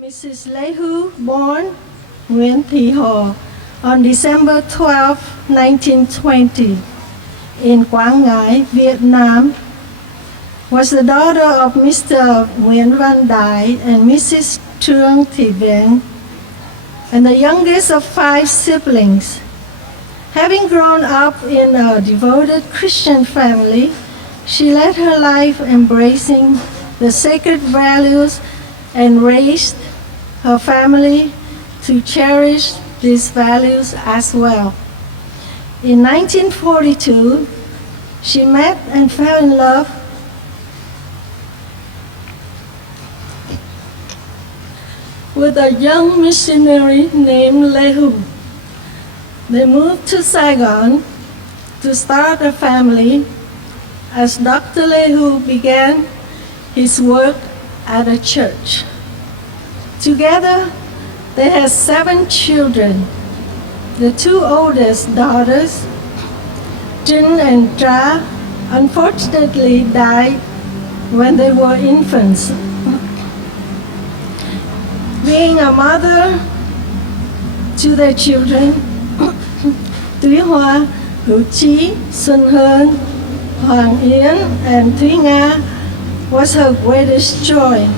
Mrs. Lehu, born Nguyễn Thị Hồ on December 12, 1920, in Quang Ngai, Vietnam, was the daughter of Mr. Nguyễn Văn Đại and Mrs. Trương Thị Viện, and the youngest of 5 siblings. Having grown up in a devoted Christian family, she led her life embracing the sacred values and raised her family to cherish these values as well. In 1942, she met and fell in love with a young missionary named Lehu. They moved to Saigon to start a family as Dr. Lehu began his work at a church. Together, they had 7 children. The 2 oldest daughters, Jin and Tra, unfortunately died when they were infants. Being a mother to their children, Túy Hoa, Hữu Chí, Xuân Hơn, Hoàng Yến, and Thúy Nga was her greatest joy.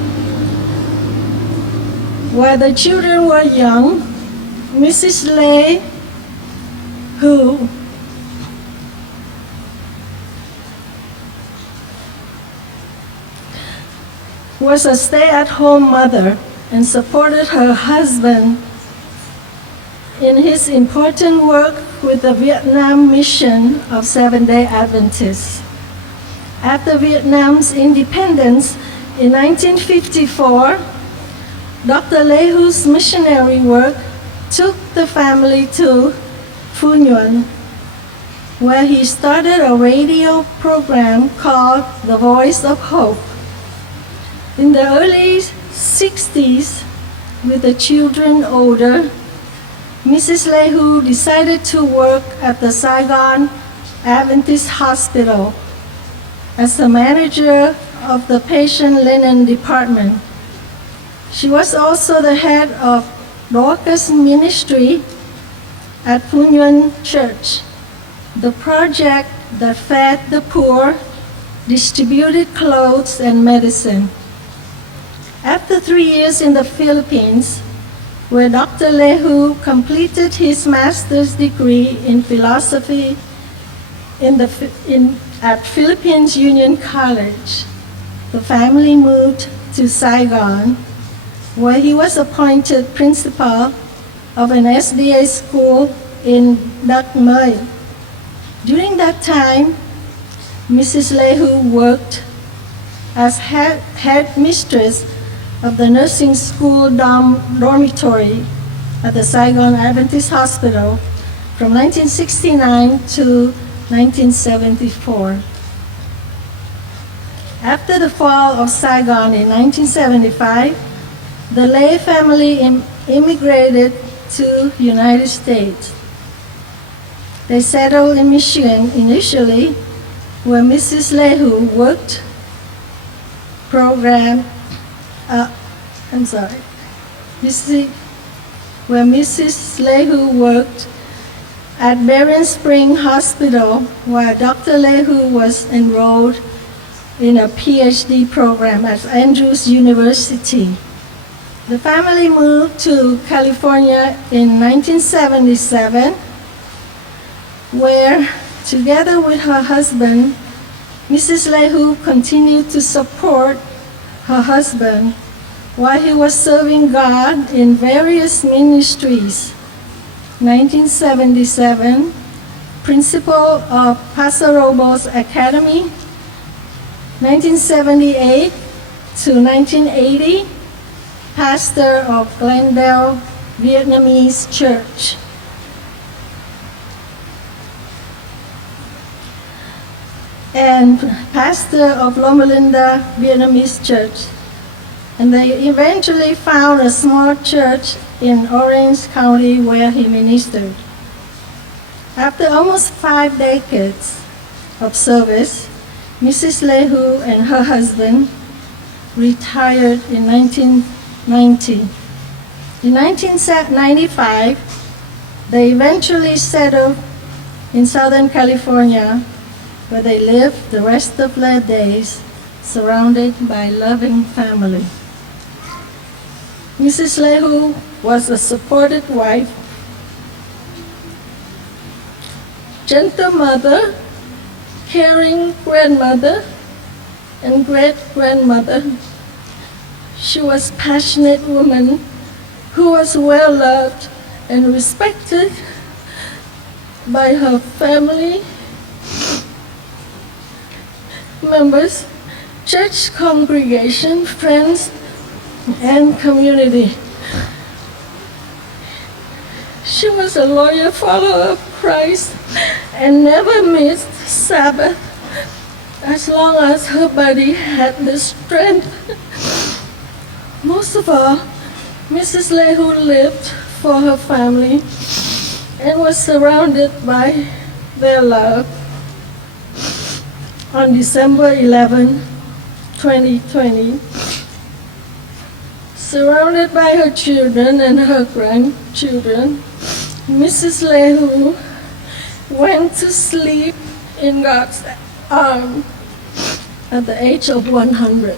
While the children were young, Mrs. Lê, who was a stay-at-home mother and supported her husband in his important work with the Vietnam mission of Seventh-day Adventists. After Vietnam's independence in 1954, Dr. Lehu's missionary work took the family to Phu Nhuận, where he started a radio program called The Voice of Hope. In the early 60s, with the children older, Mrs. Lehu decided to work at the Saigon Adventist Hospital as the manager of the patient linen department. She was also the head of Dorcas Ministry at Phu Nhuận Church, the project that fed the poor, distributed clothes and medicine. After 3 years in the Philippines, where Dr. Lehu completed his master's degree in philosophy at Philippines Union College, the family moved to Saigon, where he was appointed principal of an SDA school in Dak Mai. During that time, Mrs. Lehu worked as head mistress of the nursing school dormitory at the Saigon Adventist Hospital from 1969 to 1974. After the fall of Saigon in 1975, the Lê family immigrated to the United States. They settled in Michigan initially, where Mrs. Lehu worked where Mrs. Lehu worked at Berrien Spring Hospital, while Dr. Lehu was enrolled in a PhD program at Andrews University. The family moved to California in 1977, where, together with her husband, Mrs. Lehu continued to support her husband while he was serving God in various ministries. 1977, principal of Paso Robles Academy. 1978 to 1980, pastor of Glendale Vietnamese Church. And pastor of Loma Linda Vietnamese Church. And they eventually found a small church in Orange County where he ministered. After almost 5 decades of service, Mrs. Lehu and her husband retired in 90. In 1995, they eventually settled in Southern California, where they lived the rest of their days surrounded by loving family. Mrs. Lehu was a supportive wife, gentle mother, caring grandmother, and great-grandmother. She was a passionate woman who was well loved and respected by her family members, church congregation, friends, and community. She was a loyal follower of Christ and never missed Sabbath as long as her body had the strength. Most of all, Mrs. Lehu lived for her family and was surrounded by their love. On December 11, 2020, surrounded by her children and her grandchildren, Mrs. Lehu went to sleep in God's arms at the age of 100.